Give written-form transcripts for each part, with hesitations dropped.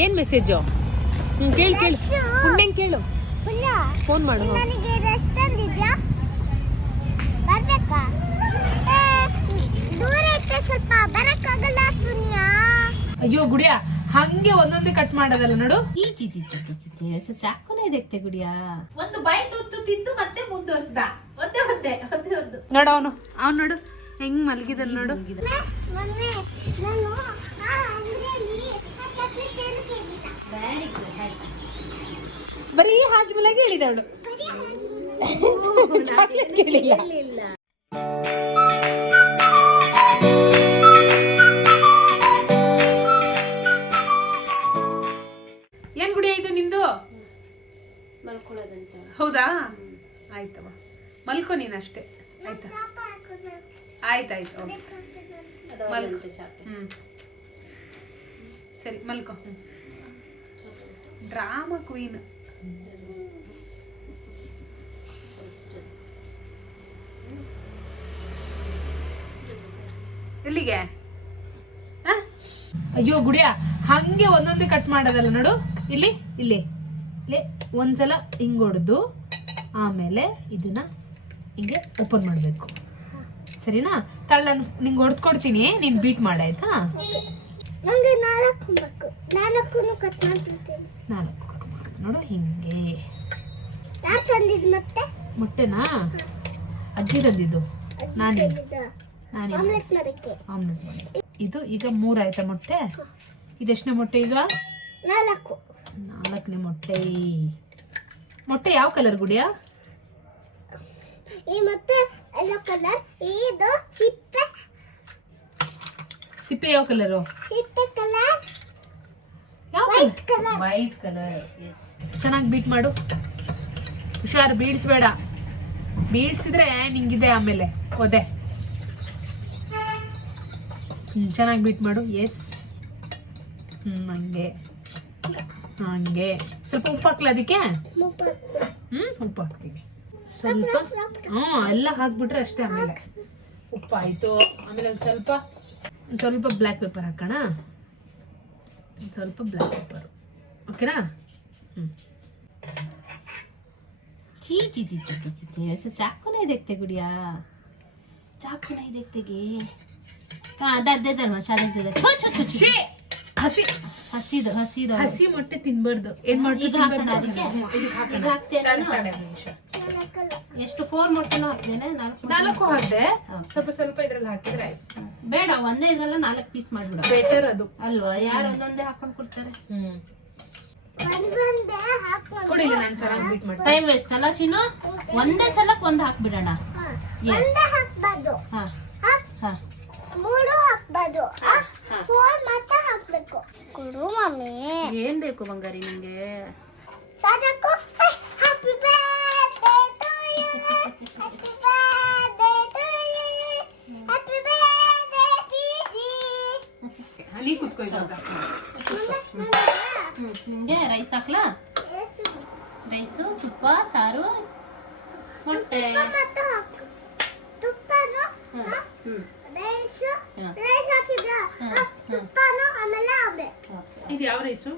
ಏನ್ ಮೆಸೇಜು? ಕೇಳು ಕೇಳು ಪುಣ್ಯಂಗ್ ಕೇಳು. ಫೋನ್ ಮಾಡು. ನನಗೆ ರೆಸ್ಟ್ ತಂದಿದ್ಯಾ? ಬರ್ಬೇಕಾ? ದೂರ ಇತ್ತೆ ಸ್ವಲ್ಪ ಬರಕ್ಕಾಗಲ್ಲ ಪುಣ್ಯ. ಅಯ್ಯೋ ಗುಡಿಯಾ, ಹಂಗೆ ಒಂದೊಂದೇ ಕಟ್ ಮಾಡೋದಲ್ಲ ನೋಡು. ಈ ಚಾಕುನೇ ಇದಕ್ಕೆ ಗುಡಿಯಾ. ಒಂದು ಬೈ ತುತ್ತು ತಿಂದು ಮತ್ತೆ ಮುಂದುವರ್ಸ್ದ. ಒಂದೇ ಒಂದೇ ಒಂದೇ ಒಂದು ನೋಡು ಅವನು ನೋಡು ಹೆಂಗ್ ಮಲಗಿದಲ್ ನೋಡು. ಮಮ್ಮಿ ನಾನು ಅಂಗಡಿಯಲ್ಲಿ ಚಾಕ್ಲೇಟ್ ಕೇಳಿಲ್ಲ. ಬರೀ ಹಾಜ್ಮಲಾಗೆ ಹೇಳಿದವಳು, ಚಾಕ್ಲೇಟ್ ಕೇಳಿಲ್ಲ. ಏನ್ ಗುಡಿ ಆಯ್ತು ನಿಂದು? ಮಲ್ಕೊಳ್ಳೋದಂತ. ಹೌದಾ, ಆಯ್ತವ ಮಲ್ಕೊ ನೀನಷ್ಟೇ. ಆಯ್ತಾ? ಆಯ್ತಾಯ್ತು ಸರಿ ಮಲ್ಕೊ. Drama queen. ಎಲ್ಲಿಗೆ? ಅಯ್ಯೋ ಗುಡಿಯಾ, ಹಂಗೆ ಒಂದೊಂದೇ ಕಟ್ ಮಾಡೋದಲ್ಲ ನೋಡು. ಇಲ್ಲಿ ಇಲ್ಲಿ ಇಲ್ಲಿ ಒಂದ್ಸಲ ಹಿಂಗ್ ಹೊಡೆದು ಆಮೇಲೆ ಇದನ್ನ ಹಿಂಗೆ ಓಪನ್ ಮಾಡ್ಬೇಕು. ಸರಿನಾ? ತಳ್ಳ ನಿಂಗೆ ಹೊಡೆದು ಕೊಡ್ತೀನಿ, ನೀನ್ ಬೀಟ್ ಮಾಡಾಯ್ತಾ? ನಂಗೆ 4 ಬೇಕು. 4 ಕಟ್ ಮಾಡ್ತೀನಿ. 4 ಕಟ್ ಮಾಡು ನೋಡು ಹಿಂಗೆ. ಯಾರು ತಂದಿದ್ದು ಮತ್ತೆ? ಮೊಟ್ಟೆನಾ? ಅಜ್ಜಿ ತಂದಿದ್ದು. ನಾನೇ ಆಮ್ಲೆಟ್ ಮಾಡಕ್ಕೆ. ಆಮ್ಲೆಟ್ ಮಾಡಿ. ಇದು ಈಗ 3 ಆಯ್ತಾ ಮೊಟ್ಟೆ? ಇದೆಷ್ಟನೇ ಮೊಟ್ಟೆ ಈಗ? 4. 4ನೇ ಮೊಟ್ಟೆ. ಮೊಟ್ಟೆ ಯಾವ ಕಲರ್ ಗುಡಿಯಾ? ಈ ಮೊಟ್ಟೆ ಯೆಲ್ಲೋ ಕಲರ್. ಇದು ಸಿಪ್ಪೆ. ಸಿಪ್ಪೆ ಯಾವ ಕಲರು? ಸಿಪ್ಪೆ colour white colour. White colour. Yes. ಚೆನ್ನಾಗಿ ಬೀಟ್ ಮಾಡು. ಹುಷಾರು, ಬೀಳ್ಸ್ಬೇಡ. ಬೀಳ್ಸಿದ್ರೆ ನಿಂಗಿದೆ ಆಮೇಲೆ ಒದೆ. ಚೆನ್ನಾಗಿ ಬೀಟ್ ಮಾಡು. ಎಸ್. ಹಂಗೆ ಹಂಗೆ. ಸ್ವಲ್ಪ ಉಪ್ಪು ಹಾಕ್ಲ ಅದಕ್ಕೆ? ಉಪ್ಪು ಹಾಕ್ತೀವಿ ಸ್ವಲ್ಪ. ಎಲ್ಲ ಹಾಕ್ಬಿಟ್ರೆ ಅಷ್ಟೇ. ಆಮೇಲೆ ಉಪ್ಪು ಆಯ್ತು. ಆಮೇಲೆ ಒಂದು ಸ್ವಲ್ಪ ಬ್ಲ್ಯಾಕ್ ಪೆಪ್ಪರ್ ಹಾಕೋಣ. ಸ್ವಲ್ಪ ಬ್ಲ್ಯಾಕ್ ಪೆಪ್ಪರ್. ಓಕೆನಾ? ಚಾಕುನೇ ಇದಕ್ಕೆ ಗುಡಿಯಾ, ಚಾಕುನೇ ಇದಕ್ಕೆ. ಹಸಿ ಹಸಿದು ಹಸಿದು ಹಸಿ ಮೊಟ್ಟೆ ತಿನ್ಬಾರ್ದು. ಏನ್ ಮಾಡ್ತೀವಿ? ಎಷ್ಟು 4 ಮೊಟ್ಟೆನೂ ಹಾಕ್ತೇನೆ. 4 ಹಾಕ್ದೆ. ಸ್ವಲ್ಪ ಸ್ವಲ್ಪ ಇದ್ರಲ್ಲಿ ಹಾಕಿದ್ರೆ ಆಯ್ತು. ಬೇಡ, ಒಂದೇ ಇದ್ರಲ್ಲ 4 ಪೀಸ್ ಮಾಡ್ಬಿಡ. ಬೆಟರ್ ಅದು ಅಲ್ವಾ? ಯಾರು ಒಂದೊಂದೇ ಹಾಕೊಂಡ್ ಕೊಡ್ತಾರೆ. ಕೊಡಿ, ನಾನು ಚೆನ್ನಾಗಿ ಬೀಟ್ ಮಾಡ್ತೀನಿ. ಟೈಮ್ ವೇಸ್ಟ್ ಅಲ್ಲ ಚಿನ್ನು? ಒಂದೇ ಸಲಕ್ಕೆ ಒಂದು ಹಾಕ್ಬಿಡೋಣ. ಒಂದೇ ಹಾಕ್ಬಾರ್ದು. ಹಾ ಹಾ 3 ಹಾಕ್ಬಾರ್ದು. 4 ಮಾತ್ರ ಹಾಕ್ಬೇಕು. ಕೊಡು ಮಮ್ಮಿ. ಏನ್ ಬೇಕು ಬಂಗಾರಿ ನಿಂಗೆ? ಸಾಕು. Happy birthday to you. Happy birthday to you. Happy birthday ಪಿಜಿ. ನೀ ಕುತ್ಕೋ ಇವಾಗ. ನಿಂಗೆ ರೈಸ್ ಹಾಕ್ಲಾ? ರೈಸು, ತುಪ್ಪ, ಸಾರು, ಮೊಟ್ಟೆ. ತುಪ್ಪನು ರೈಸ್ ಹಾಕಿದ್ರ ತುಪ್ಪನು ಆಮೇಲೆ ಆಬೆ. ಇದು ಯಾವ rice?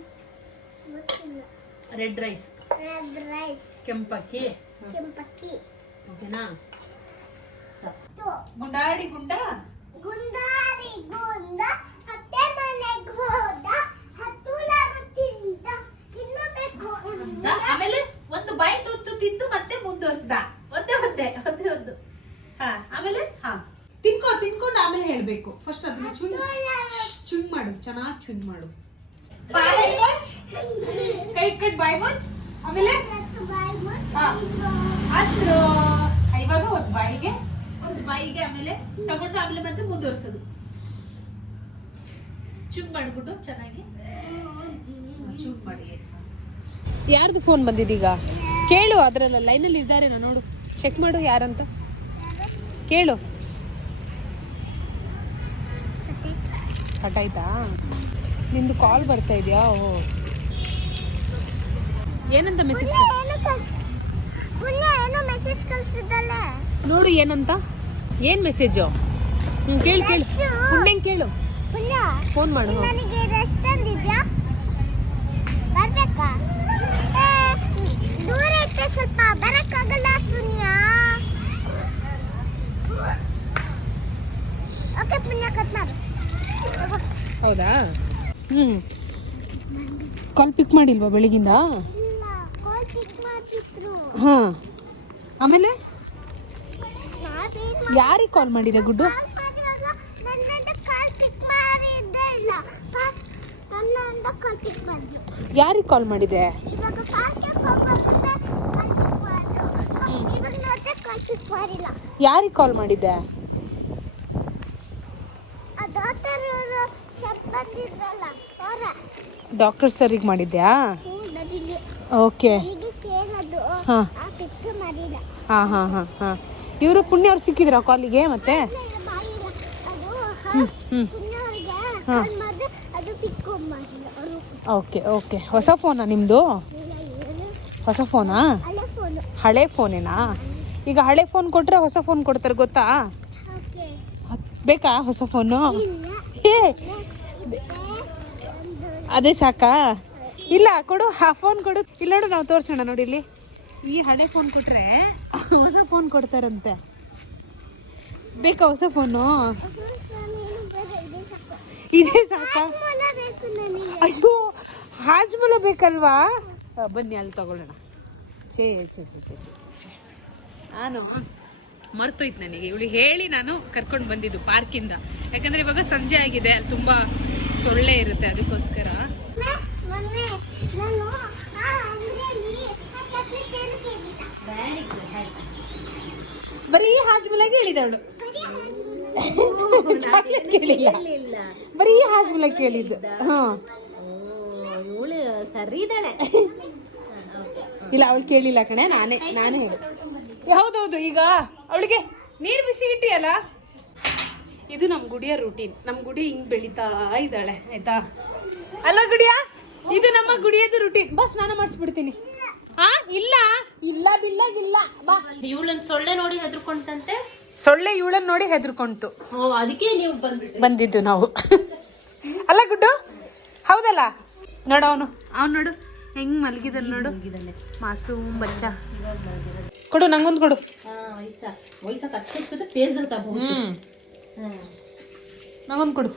Red rice. Red rice. ಕೆಂಪಕ್ಕಿ. ಕೆಂಪಕ್ಕಿ. ಓಕೆನಾ? ಗುಂಡಾಡಿ ಗುಂಡ. ಗುಂಡಾಡಿ ಗುಂಡ ಅತ್ತೆ ಮನೆಗೆ ಹೋದ. ಹತ್ತುಲಾರು ತಿಂದ. ಇನ್ನು ಬೇಕು. ಆಮೇಲೆ ಒಂದು ಬೈ ತುತ್ತು ತಿಂದು ಮತ್ತೆ ಮುಂದುವರ್ಸ್ದ. ಒಂದೇ ಒಂದೇ ಒಂದೇ ಒಂದು. ಹಾ ಆಮೇಲೆ ತಿನ್ಕೊಂಡು ಆಮೇಲೆ ಹೇಳ್ಬೇಕು. ಫಸ್ಟ್ ಅದನ್ನ ಚುಂಗ್ ಮಾಡು, ಚೆನ್ನಾಗಿ ಚುಂಗ್ ಮಾಡು. ಕೈ ಕಟ್ ಬಾಯ್ ಮುಚ್. ಆಮೇಲೆ ಇವಾಗ ಒಂದು ಬಾಯಿಗೆ ಆಮೇಲೆ ಟೊಮೊಟೊ ಆಮೇಲೆ ಮತ್ತೆ ಮುಂದುವರ್ಸೋದು. ಚುಂಗ್ ಮಾಡ್ಬಿಟ್ಟು ಚೆನ್ನಾಗಿ ಚುಂಗ್ ಮಾಡಿ. ಯಾರ್ದು ಫೋನ್ ಬಂದಿದ್ದೀಗ? ಕೇಳು, ಅದರಲ್ಲ ಲೈನಲ್ಲಿ ಇದ್ದಾರೇನೋ ನೋಡು, ಚೆಕ್ ಮಾಡು ಯಾರಂತ ಕೇಳು. ಕಟ್ ಆಯ್ತಾ? ನಿಂದು ಕಾಲ್ ಬರ್ತಾ ಇದೆಯಾ? ಏನಂತ ಮೆಸೇಜ್? ನೋಡು ಏನಂತ. ಏನ್ ಮೆಸೇಜು? ಕೇಳು ಕೇಳು. ಪುಣ್ಯಂಗ್ ಕೇಳು. ಫೋನ್ ಮಾಡು. ಕಾಲ್ ಪಿಕ್ ಮಾಡಿಲ್ವಾ ಬೆಳಗಿಂದ? ಇಲ್ಲ ಕಾಲ್ ಪಿಕ್ ಮಾಡ್ತಿದ್ರು. ಹಾಂ, ಆಮೇಲೆ ನಾವೇನ್ ಯಾರಿಗೆ ಕಾಲ್ ಮಾಡಿದೆ ಗುಡ್ಡು? ಕಾಲ್ ಮಾಡಿದಾಗ ನನ್ನಿಂದ ಕಾಲ್ ಪಿಕ್ ಮಾಡಿದ್ದೇ ಇಲ್ಲ. ನನ್ನಿಂದ ಕಾಲ್ ಪಿಕ್ ಮಾಡಿದ್ರು. ಯಾರಿಗೆ ಕಾಲ್ ಮಾಡಿದೆ? ಇವಾಗ ಪಾರ್ಕಿಗೆ ಹೋಗ್ಬೇಕಾದ್ರೆ ಕಾಲ್ ಪಿಕ್ ಮಾಡಿದ್ರು. ಇವಾಗ ನೋಡಿದ್ರೆ ಕಾಲ್ ಪಿಕ್ ಮಾಡಿಲ್ಲ. ಯಾರಿಗೆ ಕಾಲ್ ಮಾಡಿದ್ದೆ? ಆ ಡಾಕ್ಟರ್ ಸರ್ ಬಂದಿದ್ರಲ್ಲ ಅವರ. ಡಾಕ್ಟರ್ ಸರಿಗೆ ಮಾಡಿದ್ಯಾ? ನನಗೆ ಓಕೆ. ಕೇಳೋದು ಹಾಂ ಆ ಪಿಕ್ ಮಾಡಿಲ್ಲ. ಹಾಂ ಹಾಂ ಹಾಂ ಹಾಂ. ಇವರು ಪುಣ್ಯ ಅವ್ರು ಸಿಕ್ಕಿದ್ರ ಕಾಲಿಗೆ ಮತ್ತೆ? ಮಾಡಿಲ್ಲ ಅದು ಹ್ಞೂ ಪುಣ್ಯವ್ರಿಗೆ ಕಾಲ್ ಮಾಡಿದ್ರೆ ಅದು ಪಿಕ್ ಮಾಡಿಲ್ಲ ಅವರು. Okay okay. ಹೊಸ ಫೋನಾ ನಿಮ್ಮದು? ಹೊಸ ಫೋನಾ? ಹಳೆ ಫೋನು. ಹಳೆ ಫೋನೇನಾ? ಈಗ ಹಳೆ ಫೋನ್ ಕೊಟ್ಟರೆ ಹೊಸ ಫೋನ್ ಕೊಡ್ತಾರೆ ಗೊತ್ತಾ? ಓಕೆ. ಬೇಕಾ ಹೊಸ ಫೋನು? ಇಲ್ಲ ಏ ಅದೇ ಸಾಕಾ? ಇಲ್ಲ ಕೊಡು, ಆ ಫೋನ್ ಕೊಡು. ಇಲ್ಲ ನೋಡು, ನಾವು ತೋರಿಸೋಣ ನೋಡಿ ಇಲ್ಲಿ. ಈ ಹಳೆ ಫೋನ್ ಕೊಟ್ಟರೆ ಹೊಸ ಫೋನ್ ಕೊಡ್ತಾರಂತೆ. ಬೇಕಾ ಹೊಸ ಫೋನು? ಇದೇ ಸಾಕಾ? ಬೇಕು ನನಗೆ. ಅಯ್ಯೋ, ಹಾಜ್ಮಲ ಬೇಕಲ್ವಾ? ಬನ್ನಿ ಅಲ್ಲಿ ತಗೊಳ್ಳೋಣ. ಛೇ ಛೇ ಛೇ ಛೇ ಛೇ ಛೇ ಛೇ. ನಾನು ಮರ್ತೋಯ್ತು ನನಗೆ. ಇವಳು ಹೇಳಿ ನಾನು ಕರ್ಕೊಂಡು ಬಂದಿದ್ದು ಪಾರ್ಕಿಂದ. ಯಾಕಂದರೆ ಇವಾಗ ಸಂಜೆ ಆಗಿದೆ, ಅಲ್ಲಿ ತುಂಬ ಸೊಳ್ಳೆ ಇರುತ್ತೆ, ಅದಕ್ಕೋಸ್ಕರ. ಮೊನ್ನೆ ನಾನು ಆ ಅಂಗಡಿಯಲ್ಲಿ ಆ ಚಾಕ್ಲೇಟ್ ಏನು ಕೇಳಿಲ್ಲ. ಬರೀ ಹಾಜ್ಮಲಾಗೆ ಹೇಳಿದವಳು, ಬರೀ ಚಾಕ್ಲೇಟ್ ಕೇಳಿಲ್ಲ. ಬರೀ ಹಾಜ್ಮಲ ಕೇಳಿದ್ದು. ಹಾಂ, ಇವಳು ಸರಿ ಇದ್ದಾಳೆ. ಇಲ್ಲ ಅವಳು ಕೇಳಿಲ್ಲ ಕಣೆ, ನಾನೇ ಹೇಳು. ಹೌದೌದು. ಈಗ ಅವಳಿಗೆ ನೀರು ಬಿಸಿ ಇಟ್ಟಿಯಲ್ಲ, ಇದು ನಮ್ಮ ಗುಡಿಯ ರೂಟೀನ್. ನಮ್ಮ ಗುಡಿ ಹಿಂಗ್ ಬೆಳೀತಾ ಇದ್ದಾಳೆ, ಆಯ್ತಾ? ಅಲ್ಲ ಗುಡಿಯ, ಇದು ನಮ್ಮ ಗುಡಿಯದು ರೂಟೀನ್. ಬಾ, ಸ್ನಾನ ಮಾಡಿಸ್ಬಿಡ್ತೀನಿ. ಹಾ, ಇಲ್ಲ ಇಲ್ಲ ಬಿಲ್ಲಾಗಿಲ್ಲ. ಬಾ. ಇವಳನ್ನ ಸೊಳ್ಳೆ ನೋಡಿ ಹೆದರ್ಕೊಂತಂತೆ. ಸೊಳ್ಳೆ ಇವಳನ್ನ ನೋಡಿ ಹೆದರ್ಕೊಂತು. ಓ, ಅದಕ್ಕೆ ನೀವು ಬಂದಿದ್ದು ನಾವು. ಅಲ್ಲ ಗುಡ್ಡು, ಹೌದಲ್ಲ? ನೋಡು ಅವನು ನೋಡು ಹೆಂಗ್ ಮಲಗಿದಲ್ ನೋಡು, ಮಾಸೂಮ್ ಬಚ್ಚ. ಕೊಡು, ನಂಗೊಂದು ಕೊಡು. ನಂಗೊಂದು ಕೊಡು.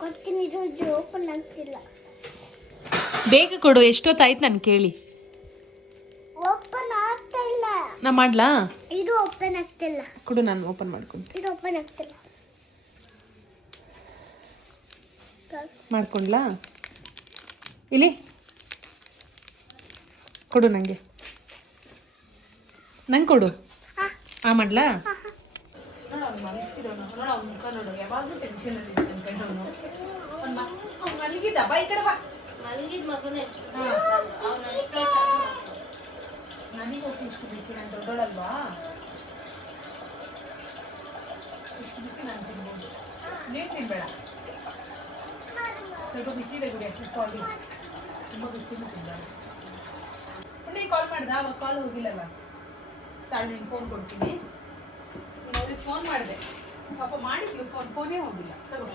ಕೊಡ್ತೀನಿ, ಇದು ಓಪನ್ ಆಗ್ತಿಲ್ಲ. ಬೇಗ ಕೊಡು, ಎಷ್ಟೊತ್ತಾಯ್ತು ನಾನು ಕೇಳಿ. ಓಪನ್ ಆಗ್ತಾ ಇಲ್ಲ. ನಾ ಮಾಡ್ಲಾ? ಇದು ಓಪನ್ ಆಗ್ತಿಲ್ಲ. ಕೊಡು, ನಾನು ಓಪನ್ ಮಾಡ್ಕೊಂತೀನಿ. ಇದು ಓಪನ್ ಆಗ್ತಿಲ್ಲ. ಮಾಡ್ಕೊಂಡ್ಲಾ? ಇಲ್ಲಿ ಕೊಡು, ನಂಗೆ ಕೊಡು. ಮಾಡ್ಲಾ? ಮಲಗಿದ ಮಗುನೇ ನನಗೋಗಿ ಇಷ್ಟು ಬಿಸಿ, ನಾನು ದೊಡ್ಡೋಳಲ್ವಾ? ಇಷ್ಟು ಬಿಸಿ ನಾನು ತಿನ್ಬೋದು, ನೀವು ತಿನ್ಬೇಡ. ಸ್ವಲ್ಪ ಬಿಸಿ ಇದೆ ಗುಡಿ, ಸಾರಿ, ತುಂಬ ಬಿಸಿನೂ ತಿಂದ. ಪುಣ್ಯ ಕಾಲ್ ಮಾಡ್ದ, ಅವಾಗ ಕಾಲ್ ಹೋಗಿಲ್ಲಲ್ಲ. ತಾಳು, ನೀನು ಫೋನ್ ಕೊಡ್ತೀನಿ. ನೀನು ಅವ್ರಿಗೆ ಫೋನ್ ಮಾಡಿದೆ, ಪಾಪ ಮಾಡಿದ್ಲು, ಫೋನೇ ಹೋಗಿಲ್ಲ. ತಗೋ.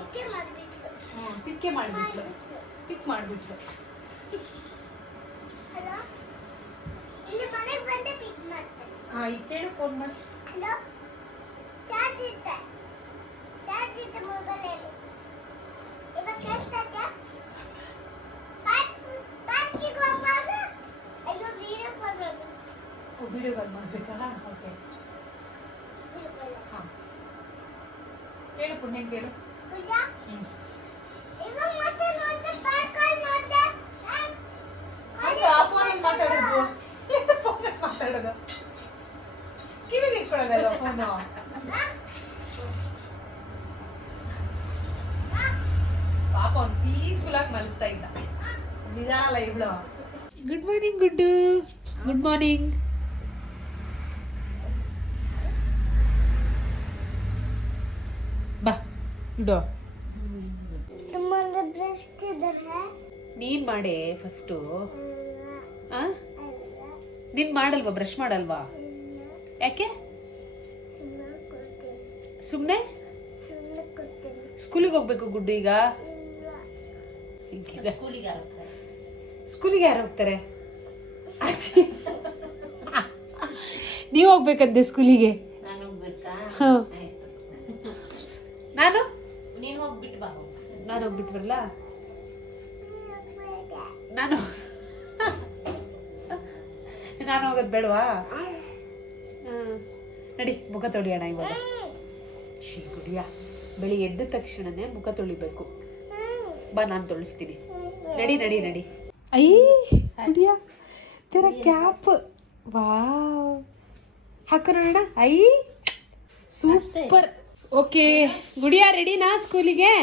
ಹ್ಞೂ, ಪಿಕ್ಕೆ ಮಾಡಿಬಿಟ್ಲು. ಪಿಕ್ ಮಾಡಿಬಿಟ್ಲು. ಇಲ್ಲಿ ಮನೆಗೆ ಬಂದು ಪಿಕ್ ಮಾಡ್ತಾರೆ. ಹಾಂ, ಈಗ ಕೇಳು, ಫೋನ್ ಮಾಡಿ. ಹಲೋ, ಚಾರ್ಜ್ ಇತ್ತು ಮೊಬೈಲಲ್ಲಿ. ಇವಾಗ ಕೇಳಿಸ್ತೈತೆ? ಪಾರ್ಕಿಗೆ ಹೋಗುವಾಗ ಅಯ್ಯೋ ವೀಡಿಯೋ ಕಾಲ್ ಮಾಡಬೇಕು. ವಿಡಿಯೋ ಕಾಲ್ ಮಾಡಬೇಕಾ? ಓಕೆ, ಹಾಂ ಕೇಳು ಪುಣ್ಯ, ಕೇಳು. ಇವಾಗ ಮತ್ತೆ ನೋಡಿದೆ ಪಾರ್ಕ್ ಕಾಲ್ ನೋಡಿದೆ. ಫೋನಲ್ಲಿ ಮಾತಾಡೋದು, ಫೋನಲ್ಲಿ ಮಾತಾಡೋದು, ಕಿವಿಗೆ ಇಟ್ಕೊಳ್ಳೋದಲ್ಲ ಫೋನು. ಪಾಪ ಅವ್ನು ಪೀಸ್ಫುಲ್ ಆಗಿ ಮಲಗ್ತಾ ಇದ್ದ, ನಿಧಾನ ಇವಳು. Good morning Guddu. Good morning. ಬಾ ಇಡು. तुम्हारे ब्रश किधर है? ನೀನ್ ಮಾಡೆ ಫಸ್ಟು. ನೀನ್ ಮಾಡಲ್ವಾ, ಬ್ರಷ್ ಮಾಡಲ್ವಾ? ಯಾಕೆ ಸುಮ್ಮನೆ? ಸ್ಕೂಲಿಗೆ ಹೋಗ್ಬೇಕು ಗುಡ್ಡು ಈಗ. ಸ್ಕೂಲಿಗೆ ಯಾರು ಹೋಗ್ತಾರೆ? ನೀವು ಹೋಗ್ಬೇಕಂತೆ ಸ್ಕೂಲಿಗೆ. ನಾನು ಹೋಗ್ಬೇಕಾ? ನಾನು ನೀನು ಹೋಗ್ಬಿಟ್ಟು ಬಾ. ನಾನು ಹೋಗ್ಬಿಟ್ಟು ಬಿಟ್ಟು ಬರಲ್ಲ ನಾನು ನಾನು ಹೋಗೋದು ಬೇಡವಾ? ನಡಿ ಮುಖ ತೊಳಿಯೋಣ ಇವಾಗ. ಗುಡಿಯ ಬೆಳಿಗ್ಗೆ ಎದ್ದ ತಕ್ಷಣನೇ ಮುಖ ತೊಳಿಬೇಕು. ಬಾ ನಾನು ತೊಳಿಸ್ತೀನಿ. ನಡಿ ನಡಿ ನಡಿ. ಐ ಗುಡಿಯ ತೆರ ಕ್ಯಾಪ್ ವಾವ್ ಹಾಕ ನೋಡೋಣ. I super. ಓಕೆ ಗುಡಿಯ ರೆಡಿನಾ ಸ್ಕೂಲಿಗೆ?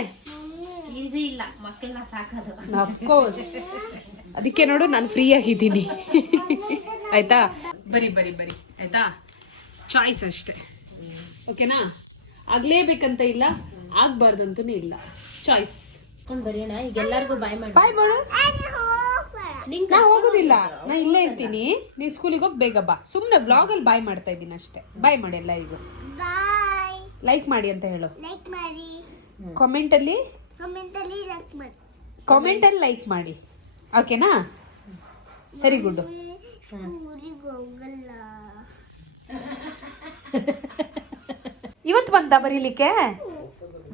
ಈಸಿ ಇಲ್ಲ ಮಕ್ಕಳನ್ನ ಸಾಕೋದು. ಅಫ್ಕೋರ್ಸ್, ಅದಕ್ಕೆ ನೋಡು ನಾನು ಫ್ರೀ ಆಗಿದ್ದೀನಿ. ಆಯ್ತಾ? ಬರಿ ಬರಿ ಬರಿ ಆಯ್ತಾ? ಚಾಯ್ಸ್ ಅಷ್ಟೇ. ಓಕೆನಾ? ಆಗ್ಲೇಬೇಕಂತ ಇಲ್ಲ, ಆಗ್ಬಾರ್ದಂತೂ ಇಲ್ಲ. ಚಾಯ್ಸ್. ಬರೆಯೋಣ. ಈಗ ಎಲ್ಲರಿಗೂ ಬಾಯ್ ಮಾಡಿ. ಬಾಯ್ ಮಾಡು. ನಾ ಹೋಗೋದಿಲ್ಲ, ನಾ ಇಲ್ಲೇ ಇರ್ತೀನಿ. ನೀ ಸ್ಕೂಲಿಗೆ ಹೋಗಿ ಬೇಗ ಬಾ. ಸುಮ್ಮನೆ ಬ್ಲಾಗಲ್ಲಿ ಬಾಯ್ ಮಾಡ್ತಾ ಇದ್ದೀನಿ ಅಷ್ಟೇ. ಬಾಯ್ ಮಾಡಿ ಎಲ್ಲರಿಗೂ. ಬಾಯ್. ಲೈಕ್ ಮಾಡಿ ಅಂತ ಹೇಳು. ಲೈಕ್ ಮಾಡಿ. ಕಾಮೆಂಟಲ್ಲಿ ಲೈಕ್ ಮಾಡಿ. ಕಾಮೆಂಟಲ್ಲಿ ಲೈಕ್ ಮಾಡಿ. ಓಕೆನಾ? ಸರಿ ಗುಡ್ಡು. ಸ್ಕೂಲಿಗೆ ಹೋಗಲ್ಲ. ಇವತ್ತು ಬಂದ ಬರೀಲಿಕ್ಕೆ?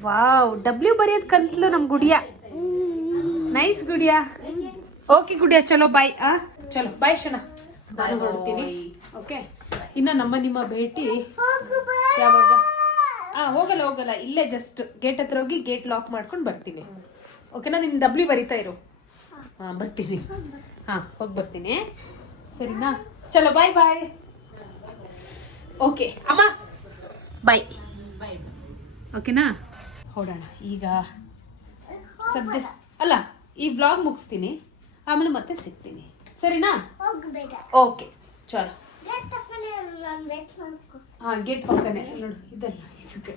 ವಾವ್, ಡಬ್ಲ್ಯೂ ಬರೆಯೋದು ಕಲ್ತ್ಲು ನಮ್ ಗುಡಿಯ. ನೈಸ್ ಗುಡಿಯ. ಓಕೆ ಗುಡಿಯ, ಚಲೋ ಬಾಯ್. ಚಲೋ ಬಾಯ್ ಶನ. ನಾನು ಹೊರಡ್ತೀನಿ. ಓಕೆ, ಇನ್ನ ನಿಮ್ಮ ಭೇಟಿ ಯಾವಾಗ? ಹೋಗಲ್ಲ ಹೋಗಲ್ಲ, ಇಲ್ಲೇ ಜಸ್ಟ್ ಗೇಟ್ ಹತ್ರ ಹೋಗಿ ಗೇಟ್ ಲಾಕ್ ಮಾಡ್ಕೊಂಡು ಬರ್ತೀನಿ. ಓಕೆನಾ? ನಿನ್ ಡಬ್ಲ್ಯೂ ಬರಿತಾ ಇರು. ಬರ್ತೀನಿ. ಹೋಗಿ ಬರ್ತೀನಿ. ಸರಿನಾ? ಚಲೋ ಬಾಯ್ ಬಾಯ್. ಓಕೆ ಅಮ್ಮ ಬಾಯ್. ಓಕೆನಾ? ಹೊರಡೋಣ ಈಗ. ಸದ್ಯ ಅಲ್ಲ, ಈ ವ್ಲಾಗ್ ಮುಗಿಸ್ತೀನಿ, ಆಮೇಲೆ ಮತ್ತೆ ಸಿಗ್ತೀನಿ. ಸರಿನಾ? ಹೋಗ್ಬೇಡ. ಓಕೆ ಚಲೋ. ಗೇಟ್ ಪಕ್ಕನೆ ನಾನು ವೇಟ್ ಮಾಡ್ಕೊ. ಗೇಟ್ ಪಕ್ಕನೆ ನೋಡು. ಇದಲ್ಲ ಇದಕ್ಕೆ